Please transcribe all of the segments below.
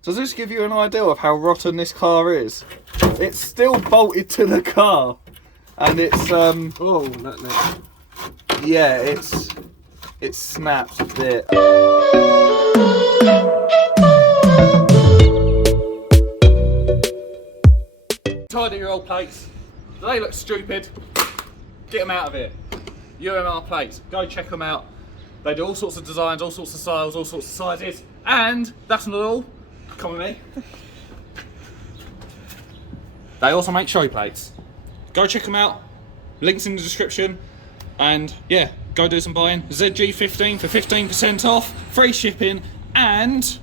So just to give you an idea of how rotten this car is, it's still bolted to the car, and it's oh, yeah, it snaps a bit. Tidy your old plates. They look stupid. Get them out of here. UMR plates. Go check them out. They do all sorts of designs, all sorts of styles, all sorts of sizes. And that's not all. Come with me. They also make show plates. Go check them out. Links in the description. And yeah, go do some buying. ZG15 for 15% off, free shipping, and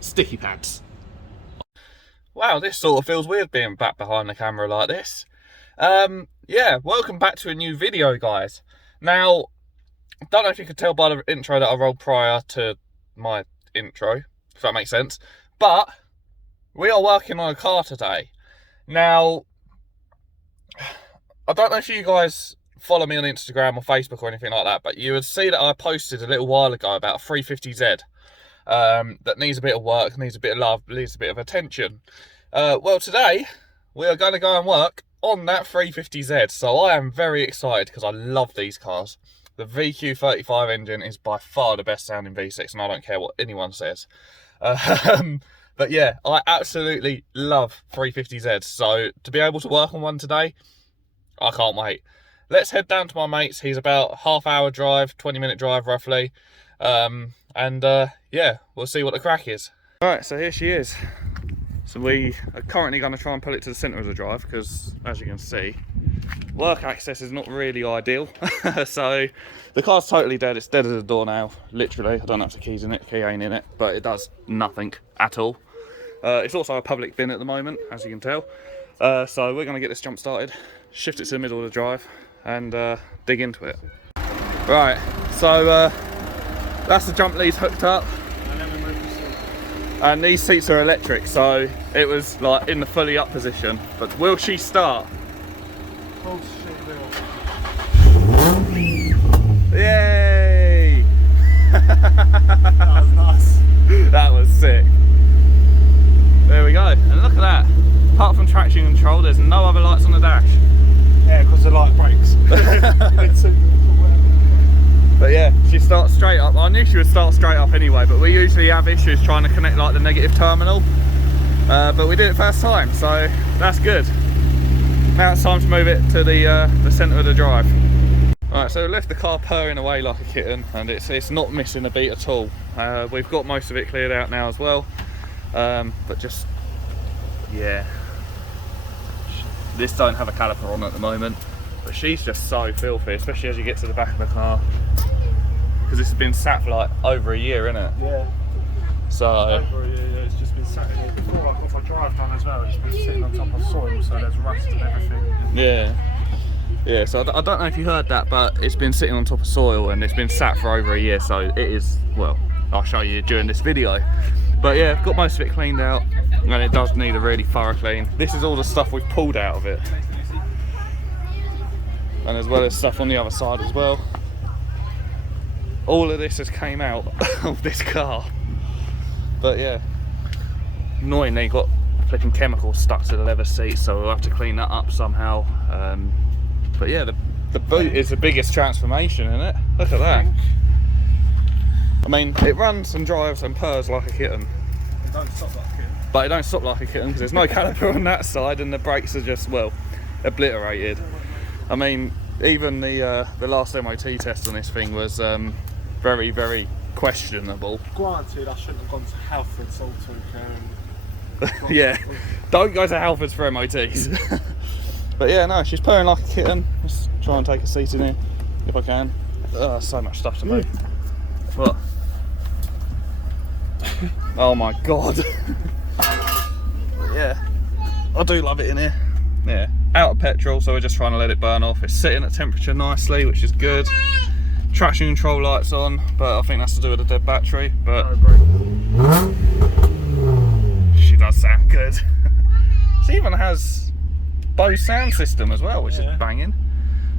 sticky pads. Wow, this sort of feels weird being back behind the camera like this. Yeah, welcome back to a new video, guys. Now, I don't know if you could tell by the intro that I rolled prior to my intro, if that makes sense, but we are working on a car today. Now, I don't know if you guys follow me on Instagram or Facebook or anything like that, but you would see that I posted a little while ago about a 350Z that needs a bit of work, needs a bit of love, needs a bit of attention. Well, today we are going to go and work on that 350Z, so I am very excited because I love these cars. The VQ35 engine is by far the best sounding V6, and I don't care what anyone says. But yeah, I absolutely love 350Zs, so to be able to work on one today, I can't wait. Let's head down to my mate's. He's about half-hour drive, 20-minute drive roughly, and yeah, we'll see what the crack is. Alright, so here she is. So we are currently going to try and pull it to the centre of the drive because, as you can see, work access is not really ideal. So the car's totally dead. It's dead as a door now, literally. I don't have the keys in it, key ain't in it, but it does nothing at all. It's also a public bin at the moment, as you can tell. So we're going to get this jump started, shift it to the middle of the drive, and dig into it. Right, so that's the jump leads hooked up. And these seats are electric, so it was like in the fully up position. But will she start? Oh, she will. Yay! That was nice. That was sick. There we go. And look at that. Apart from traction control, there's no other lights on the dash. Yeah, because the light brakes. But yeah, she starts straight up. I knew she would start straight up anyway, but we usually have issues trying to connect like the negative terminal. But we did it first time, so that's good. Now it's time to move it to the centre of the drive. Alright, so we left the car purring away like a kitten, and it's not missing a beat at all. We've got most of it cleared out now as well. But just, yeah. This don't have a caliper on at the moment. But she's just so filthy, especially as you get to the back of the car. Because this has been sat for like over a year, isn't it? Yeah. So over a year, yeah. It's just been sat in here before I got my drive done as well. It's been sitting on top of soil, so there's rust and everything. yeah. Yeah, so I don't know if you heard that, but it's been sitting on top of soil and it's been sat for over a year, so it is, well, I'll show you during this video. But yeah, I've got most of it cleaned out, and it does need a really thorough clean. This is all the stuff we've pulled out of it. And as well as stuff on the other side as well. All of this has came out of this car. But yeah, annoyingly got flipping chemicals stuck to the leather seat, so we'll have to clean that up somehow. But yeah, the boot is the biggest transformation in it. Look at that. I mean, it runs and drives and purrs like a kitten. It don't stop like a kitten. But it don't stop like a kitten because there's no caliper on that side, and the brakes are just, well, obliterated. I mean, even the last MOT test on this thing was very, very questionable. Granted, I shouldn't have gone to Halfords Auto Care. Yeah, don't go to Halfords for MOTs. But yeah, no, she's purring like a kitten. Let's try and take a seat in here if I can. So much stuff to move. What? Oh my god. Yeah, I do love it in here. Yeah, out of petrol, so we're just trying to let it burn off. It's sitting at temperature nicely, which is good. Traction control lights on, but I think that's to do with the dead battery. But she does sound good. She even has Bose sound system as well, which is banging.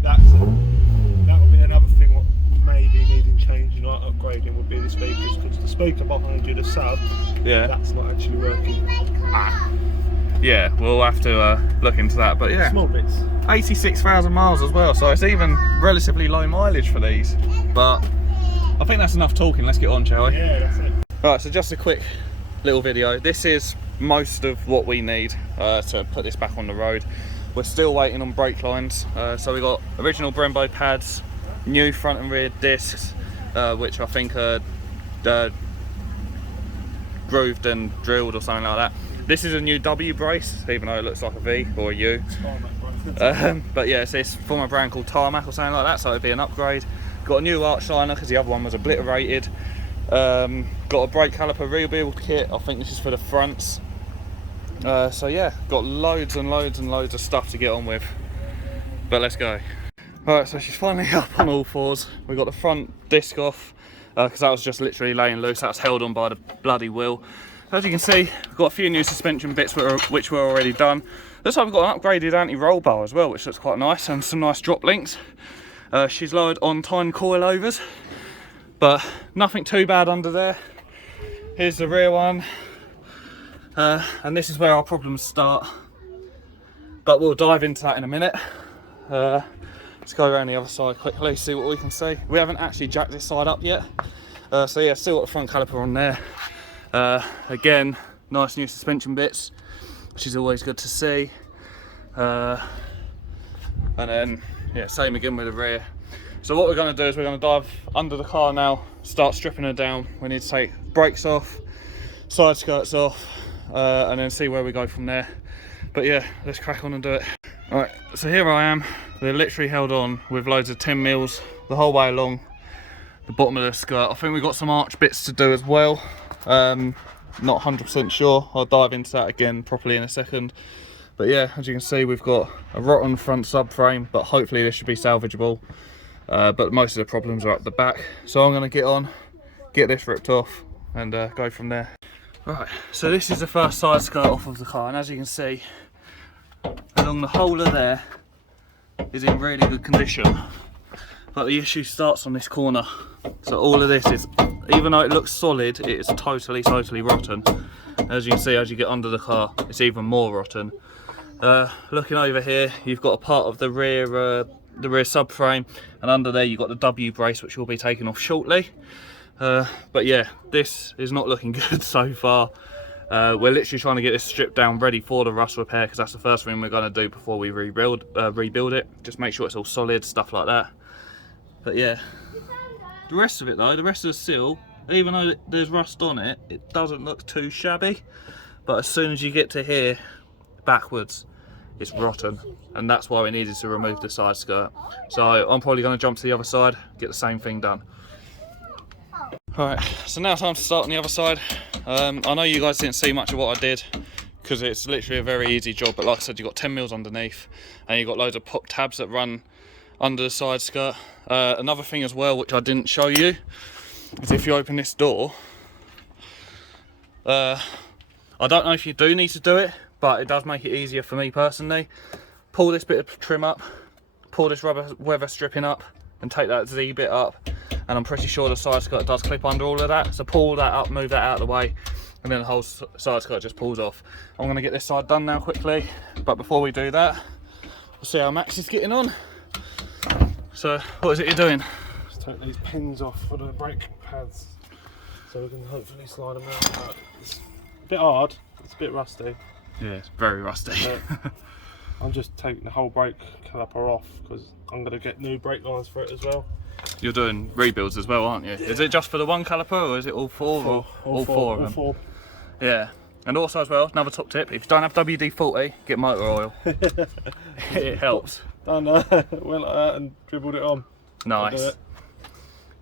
That will be another thing what maybe needing changing, like upgrading, would be the speakers, because the speaker behind you, the sub, Yeah. that's not actually working. Yeah, we'll have to look into that. But yeah, Small bits. 86,000 miles as well, so it's even relatively low mileage for these. But I think that's enough talking. Let's get on, shall we? Yeah, that's it. Right, so just a quick little video. This is most of what we need to put this back on the road. We're still waiting on brake lines. So we got original Brembo pads, new front and rear discs, which I think are grooved and drilled or something like that. This is a new W brace, even though it looks like a V or a U. But yeah, it's from a brand called Tarmac or something like that, so it'd be an upgrade. Got a new arch liner because the other one was obliterated. Got a brake caliper rebuild kit. I think this is for the fronts. So yeah, got loads and loads and loads of stuff to get on with. But let's go. Alright, so she's finally up on all fours. We got the front disc off because that was just literally laying loose. That was held on by the bloody wheel. As you can see, we've got a few new suspension bits which were already done. Looks like we've got an upgraded anti-roll bar as well, which looks quite nice, and some nice drop links. She's lowered on tine coilovers, but nothing too bad under there. Here's the rear one, and this is where our problems start. But we'll dive into that in a minute. Let's go around the other side quickly, see what we can see. We haven't actually jacked this side up yet. So yeah, still got the front caliper on there. Again, nice new suspension bits, which is always good to see. And then, yeah, same again with the rear. So what we're going to do is we're going to dive under the car now, start stripping her down. We need to take brakes off, side skirts off, and then see where we go from there. But yeah, let's crack on and do it. Alright, so here I am. They're literally held on with loads of 10 mils the whole way along the bottom of the skirt. I think we've got some arch bits to do as well. Not 100% sure. I'll dive into that again properly in a second. But yeah, as you can see, we've got a rotten front subframe, but hopefully this should be salvageable. But most of the problems are up the back. So I'm going to get on, get this ripped off, and go from there. Right, so this is the first side skirt off of the car, and as you can see, along the whole of there is in really good condition. But the issue starts on this corner. So all of this is, even though it looks solid, it is totally rotten. As you can see, as you get under the car, it's even more rotten. Looking over here, you've got a part of the rear subframe, and under there you've got the W brace, which will be taken off shortly. But yeah, this is not looking good so far. We're literally trying to get this stripped down, ready for the rust repair, because that's the first thing we're going to do before we rebuild it. Just make sure it's all solid, stuff like that. But yeah, the rest of it though, the rest of the seal, even though there's rust on it, it doesn't look too shabby. But as soon as you get to here, backwards, it's rotten, and that's why we needed to remove the side skirt. So I'm probably going to jump to the other side, get the same thing done. Alright, so now time to start on the other side. I know you guys didn't see much of what I did, because it's literally a very easy job, but like I said, you've got 10 mils underneath, and you've got loads of pop tabs that run under the side skirt. Another thing as well, which I didn't show you, is if you open this door, I don't know if you do need to do it, but it does make it easier for me personally. Pull this bit of trim up, pull this rubber weather stripping up, and take that Z bit up, and I'm pretty sure the side skirt does clip under all of that. So pull that up, move that out of the way, and then the whole side skirt just pulls off. I'm going to get this side done now quickly, but before we do that, we'll see how Max is getting on. So what is it you're doing? Just take these pins off for the brake pads, so we can hopefully slide them out. But it's a bit hard, it's a bit rusty. Yeah, it's very rusty. I'm just taking the whole brake caliper off, because I'm going to get new brake lines for it as well. You're doing rebuilds as well, aren't you? Yeah. Is it just for the one caliper, or is it all four? All four of them? All four. Yeah. And also as well, another top tip, if you don't have WD-40, get motor oil. It helps. Done went like that and dribbled it on. Nice.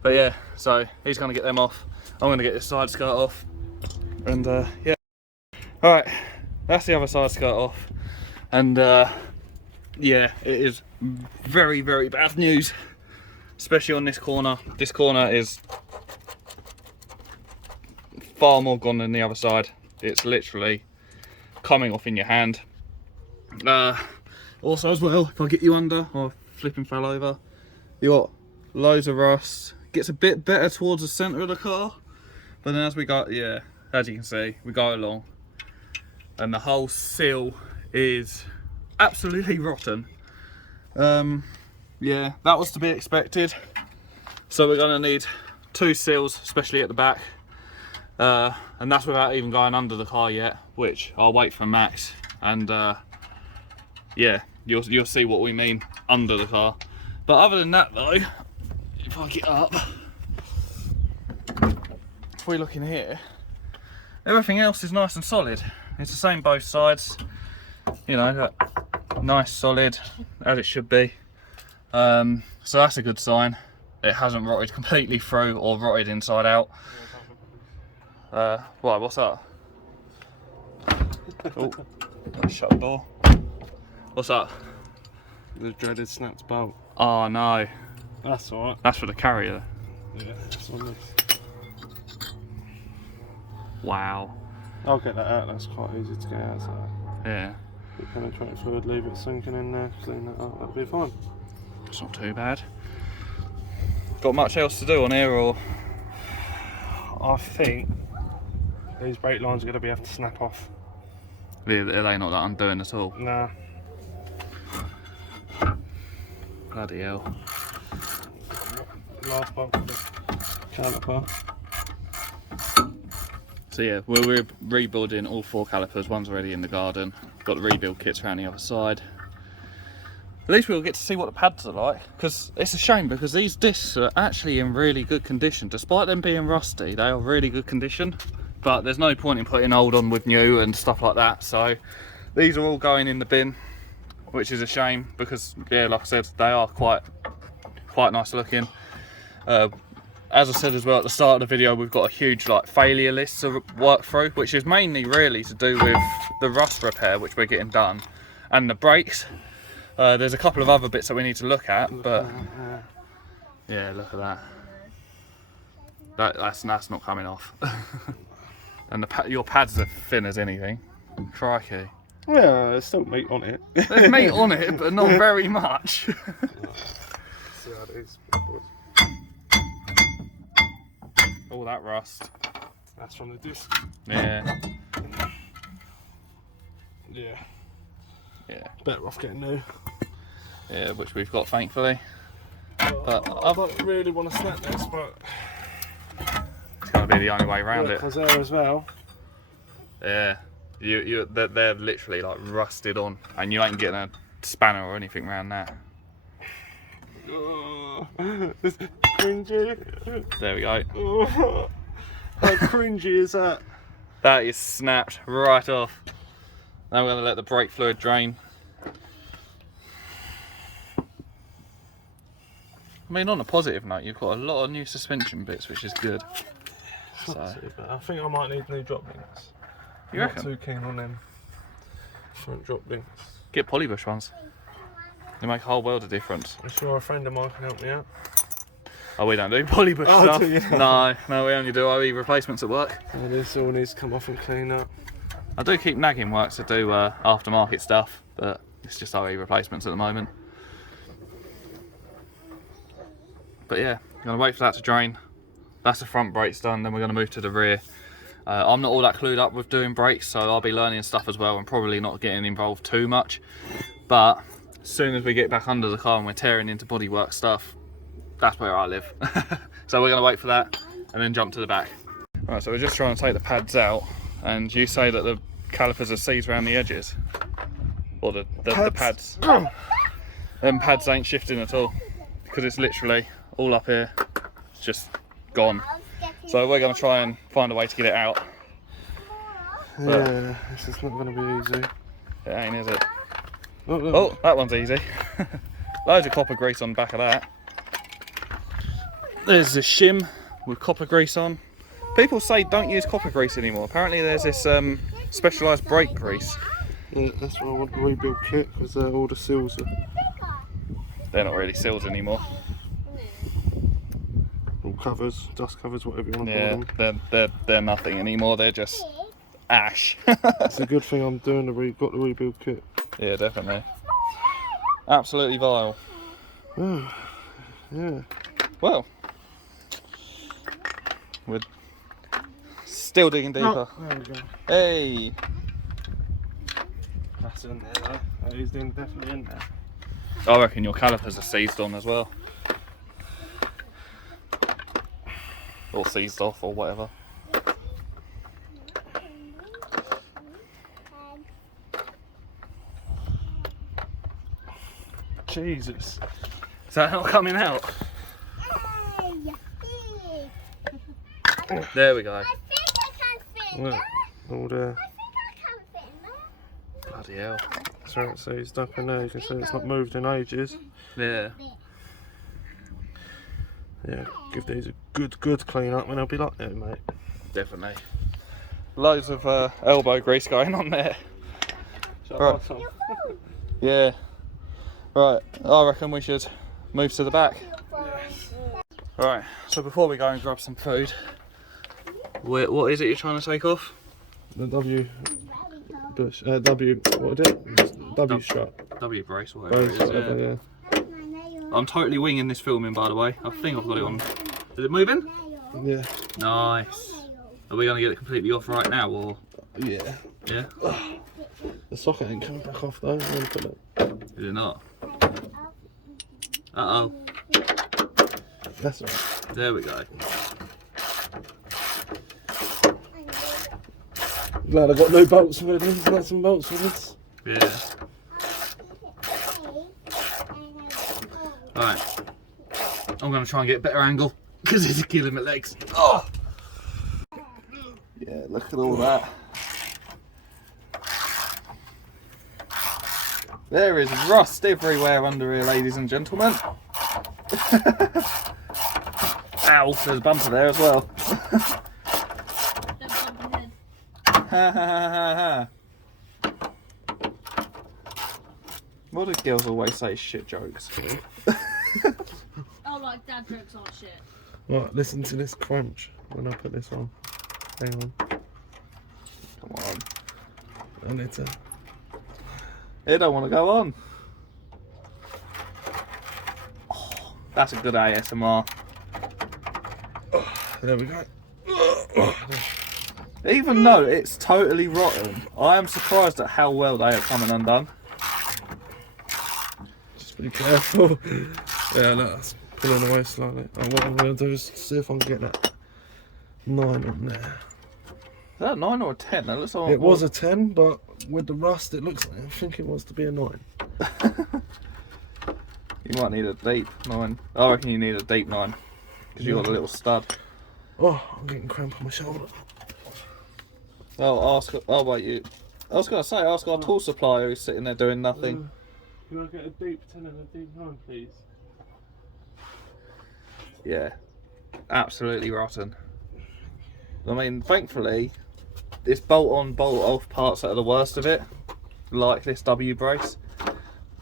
But yeah, so he's going to get them off. I'm going to get this side skirt off. And yeah. Alright, that's the other side skirt off. And yeah, it is very bad news. Especially on this corner. This corner is far more gone than the other side. It's literally coming off in your hand. Also as well, if I get you under, or flipping fell over, you got loads of rust, gets a bit better towards the centre of the car, but then as we go, yeah, as you can see, we go along, and the whole seal is absolutely rotten. Yeah, that was to be expected. So we're going to need 2 seals, especially at the back, and that's without even going under the car yet, which I'll wait for Max, and yeah, you'll see what we mean under the car. But other than that though, if I get up, if we look in here, everything else is nice and solid. It's the same both sides, you know, look, nice solid as it should be. So that's a good sign. It hasn't rotted completely through or rotted inside out. Right, what's that? Oh, shut the door. What's that? The dreaded snapped bolt. Oh no. That's alright. That's for the carrier. Yeah, it's on this. Wow. I'll get that out, that's quite easy to get out. So Yeah. bit penetrating fluid, leave it sinking in there, clean that up, that'll be fine. It's not too bad. Got much else to do on here, or? I think these brake lines are going to be able to snap off. Are they not that undoing at all? Nah. Bloody hell. Last bolt for the caliper. So yeah, we're rebuilding all 4 calipers. One's already in the garden. Got the rebuild kits around the other side. At least we'll get to see what the pads are like, because it's a shame because these discs are actually in really good condition. Despite them being rusty, they are really good condition, but there's no point in putting old on with new and stuff like that. So these are all going in the bin, which is a shame because, yeah, like I said, they are quite nice looking. As I said as well at the start of the video, we've got a huge failure list to work through, which is mainly really to do with the rust repair, which we're getting done, and the brakes. There's a couple of other bits that we need to look at, but yeah, look at that. That's not coming off. And your pads are thin as anything. Crikey. Yeah, there's still meat on it. There's meat on it, but not very much. See how it is. All that rust. That's from the disc. Yeah. Yeah. Yeah. Better off getting new. Yeah, which we've got, thankfully. But I don't really want to snap this, but it's going to be the only way around it. because there as well. Yeah. They're literally rusted on, and you ain't getting a spanner or anything around that. Oh, it's cringy. There we go. Oh, how cringy is that? That is snapped right off. Now we're going to let the brake fluid drain. I mean, on a positive note, you've got a lot of new suspension bits, which is good. So, I think I might need new drop links. you I'm reckon? not too keen on them front drop links. Get polybush ones. They make a whole world of difference. I'm sure a friend of mine can help me out. Oh, we don't do polybush Oh, stuff. do you? No, we only do OE replacements at work. Well, this all needs to come off and clean up. I do keep nagging work to do aftermarket stuff, but it's just OE replacements at the moment. But yeah, I'm going to wait for that to drain. That's the front brakes done, then we're going to move to the rear. I'm not all that clued up with doing brakes, so I'll be learning stuff as well and probably not getting involved too much. But as soon as we get back under the car and we're tearing into bodywork stuff, that's where I live. So we're going to wait for that and then jump to the back. Right, so we're just trying to take the pads out, and you say that the calipers are seized around the edges? Or the pads? Them pads ain't shifting at all, because it's literally all up here. It's just gone. So we're going to try and find a way to get it out. Yeah, this is not going to be easy. It ain't, is it? Look, look. Oh, that one's easy. Loads of copper grease on the back of that. There's the shim with copper grease on. People say don't use copper grease anymore. Apparently there's this specialised brake grease. Yeah, that's why I want to rebuild kit, because all the seals are They're not really seals anymore. all covers, dust covers, whatever you want to Yeah, call them. they're nothing anymore. They're just ash. It's a good thing I'm doing got the rebuild kit. Yeah, definitely. Absolutely vile. Yeah. Well, We're still digging deeper. Oh, there we go. Hey! That's in there though. That is definitely in there. I reckon your calipers are seized on as well. Or seized off or whatever. Jesus. Is that not coming out? There we go. I think I can fit in Look, there. all the I think I can fit in there. Bloody hell. so it's stuck in there. You can see it's not moved in ages. Yeah. Yeah, give these a good clean up and they'll be like that, mate. Definitely. Loads of elbow grease going on there. Right. Yeah. Right, I reckon we should move to the back. Right, so before we go and grab some food, what is it you're trying to take off? The W, what is it? W strap. W brace, whatever it is, yeah. I'm totally winging this filming, by the way. I think I've got it on. Is it moving? Yeah. Nice. Are we going to get it completely off right now, or? Yeah. Yeah? The socket ain't coming back off though. I'm gonna put it. Is it not? Uh-oh. That's alright. There we go. Glad I got no bolts for it. Got some bolts for this. Yeah. Right. I'm going to try and get a better angle because it's killing my legs. Oh! Yeah, look at all that. There is rust everywhere under here, ladies and gentlemen. Ow, there's a bumper there as well. Ha ha ha ha ha. What do girls always say? Shit jokes. Oh, like dad jokes aren't shit. Right, listen to this crunch when I put this on. Hang on. Come on. I need to. It don't want to go on. Oh, that's a good ASMR. There we go. Even though it's totally rotten, I am surprised at how well they are coming undone. Just be careful. Yeah, look, that's pulling away slightly. And what I'm going to do is see if I can get that 9 on there. Is that a 9 or a 10? That looks like It was a 10, but with the rust, it looks like I think it wants to be a 9. You might need a deep 9. I reckon you need a deep 9 because you got a little stud. Oh, I'm getting cramp on my shoulder. Oh, wait, I was going to say, ask our tool supplier who's sitting there doing nothing. Can I get a deep 10 and a deep 9, please? Yeah, absolutely rotten. I mean, thankfully, it's bolt on, bolt off parts that are the worst of it, like this W brace.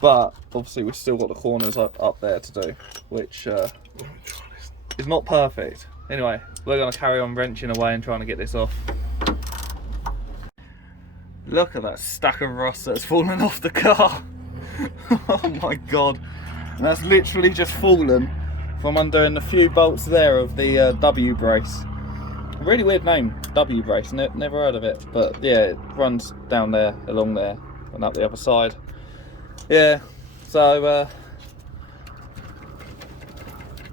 But obviously, we've still got the corners up there to do, which is not perfect. Anyway, we're going to carry on wrenching away and trying to get this off. Look at that stack of rust that's fallen off the car. Oh my god. And that's literally just fallen from undoing the few bolts there of the W brace. Really weird name, W brace, never heard of it. But yeah, it runs down there, along there, and up the other side. Yeah, so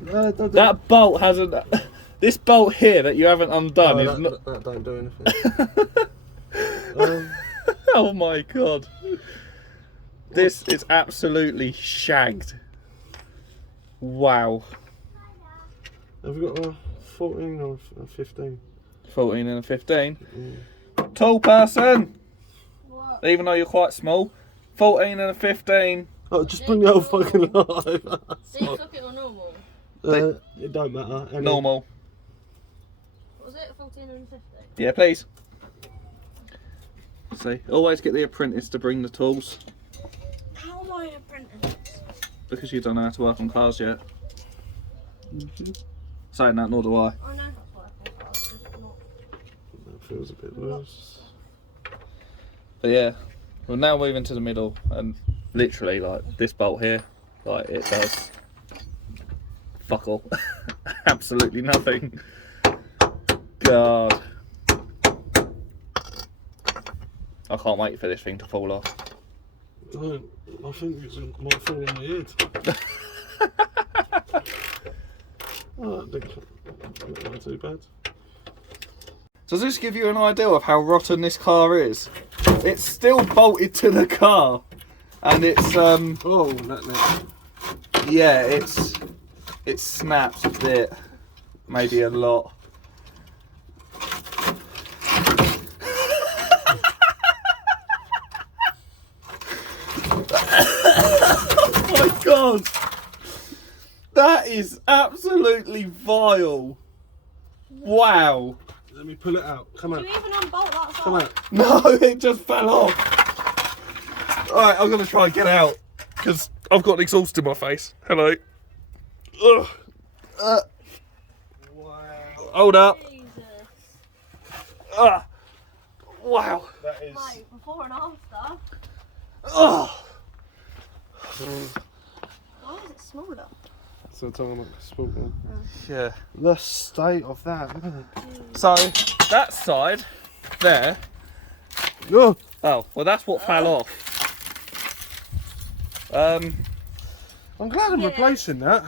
that bolt hasn't... This bolt here that you haven't undone is not... That don't do anything. Oh my god. This is absolutely shagged. Wow. Have you got a 14 or a 15? 14 and a 15. Tall person! What? Even though you're quite small. 14 and a 15. Oh, just bring the whole fucking live. Deep socket or normal? It don't matter. Any... Normal. What was it? 14 and 15? Yeah, please. See, always get the apprentice to bring the tools. How am I an apprentice? Because you don't know how to work on cars yet. Saying that, nor do I. I know how to work on cars, just not. That feels a bit loose. But yeah, we're now moving to the middle, and literally, like, this bolt here, like, it does fuck all. Absolutely nothing. God. I can't wait for this thing to fall off. I think it might fall on my head. Oh, that didn't look too bad. Does this give you an idea of how rotten this car is? It's still bolted to the car, and it's Oh, that neck. yeah, it snaps a bit, maybe a lot. Oh my God, that is absolutely vile. Wow. Let me pull it out. Come Did on. you even unbolt that Come side? out. No, it just fell off. Alright, I'm going to try and get out, because I've got an exhaust in my face. Hello. Ugh. Wow. Hold up. Jesus. Wow. That is. Mate, before and after. Oh. Why is it smaller? So tarmac spoken. Yeah. The state of that, isn't it? So, that side, there. Oh. Oh, well that's what fell off. I'm glad I'm Yeah. replacing that.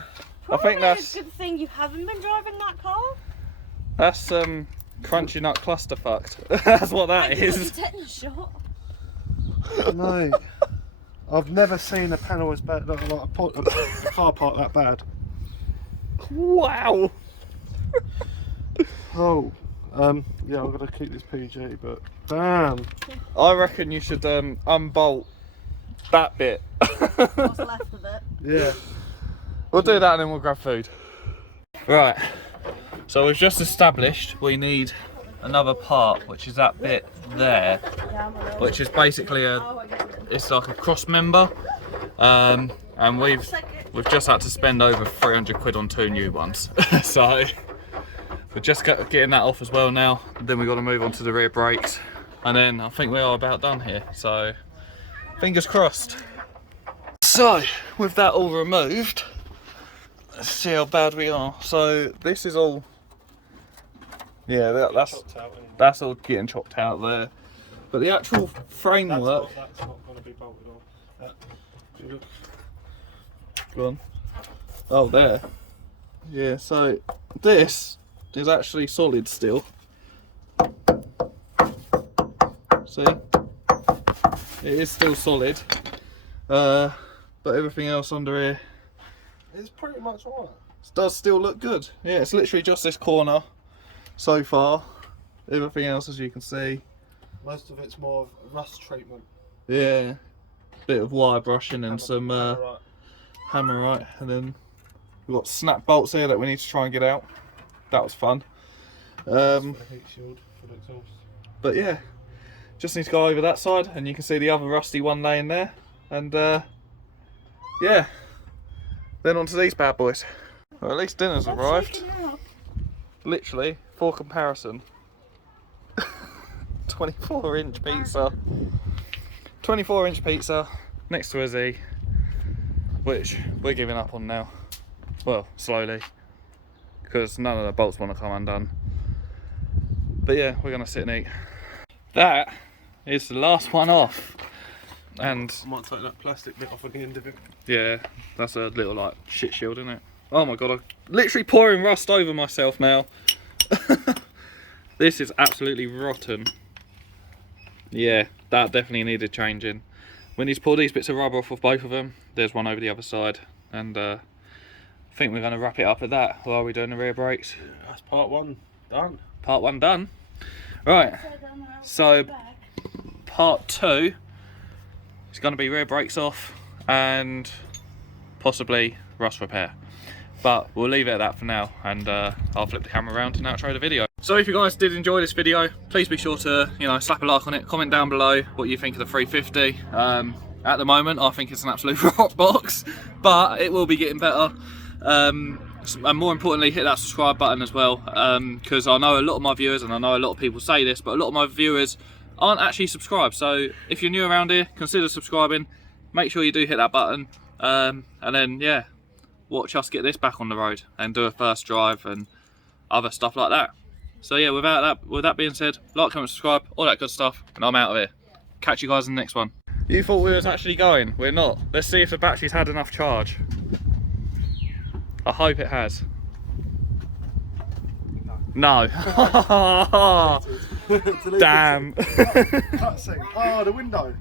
Probably that's- a good thing you haven't been driving that car. That's crunchy nut cluster fucked. That's what that Thank you for is. the tetanus shot. No. I've never seen a panel as bad, like a car part that bad. Wow. Oh. Yeah, I'm gonna keep this PG, but damn. I reckon you should unbolt that bit. What's left of it? Yeah. We'll do that and then we'll grab food. Right, so we've just established we need another part, which is that bit there, Yeah, I'm alright. which is basically it's like a cross member, and we've just had to spend over 300 quid on 2 new ones. So we're just getting that off as well now. Then we've got to move on to the rear brakes, and then I think we are about done here. So fingers crossed. So with that all removed, let's see how bad we are. So this is all, yeah, that's all getting chopped out there. But the actual framework, That's not going to be bolted on. If you look. go on. Oh, there. Yeah, so this is actually solid still. See? It is still solid. But everything else under here It's pretty much alright. does still look good. Yeah, it's literally just this corner so far. Everything else, as you can see, Most of it's more of rust treatment. yeah, bit of wire brushing and some Hammerite. hammerite, and then we've got snap bolts here that we need to try and get out. That was fun. For the heat shield for the exhaust. But yeah, just need to go over that side, and you can see the other rusty one laying there. And yeah, then on to these bad boys. Well, at least dinner's arrived. Literally, for comparison, 24-inch pizza. 24-inch pizza next to a Z, which we're giving up on now. Well, slowly, because none of the bolts want to come undone. But yeah, we're gonna sit and eat. That is the last one off. And I might take that plastic bit off at the end of it. yeah, that's a little like shit shield, isn't it? Oh my god, I'm literally pouring rust over myself now. This is absolutely rotten. Yeah, that definitely needed changing. We need to pull these bits of rubber off of both of them. There's one over the other side, and I think we're going to wrap it up at that while we're doing the rear brakes. That's part 1 done. Part 1 done. Right, so part 2 is going to be rear brakes off and possibly rust repair. But we'll leave it at that for now, and I'll flip the camera around and outro the video. So if you guys did enjoy this video, please be sure to, you know, slap a like on it, comment down below what you think of the 350. At the moment, I think it's an absolute rock box, but it will be getting better. And more importantly, hit that subscribe button as well, because I know a lot of my viewers, and I know a lot of people say this, but a lot of my viewers aren't actually subscribed. So if you're new around here, consider subscribing. Make sure you do hit that button, and then yeah, watch us get this back on the road and do a first drive and other stuff like that. So yeah, with that being said, like, comment, subscribe, all that good stuff, and I'm out of here. Catch you guys in the next one. You thought we was actually going, we're not. Let's see if the battery's had enough charge. I hope it has. No. Damn. Cutscene. Oh, the window.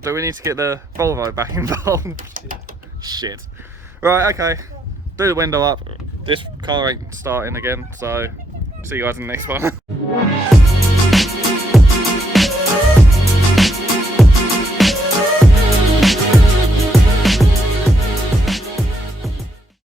Do we need to get the Volvo back involved? Yeah. Shit. Right, okay. Do the window up. This car ain't starting again, so see you guys in the next one.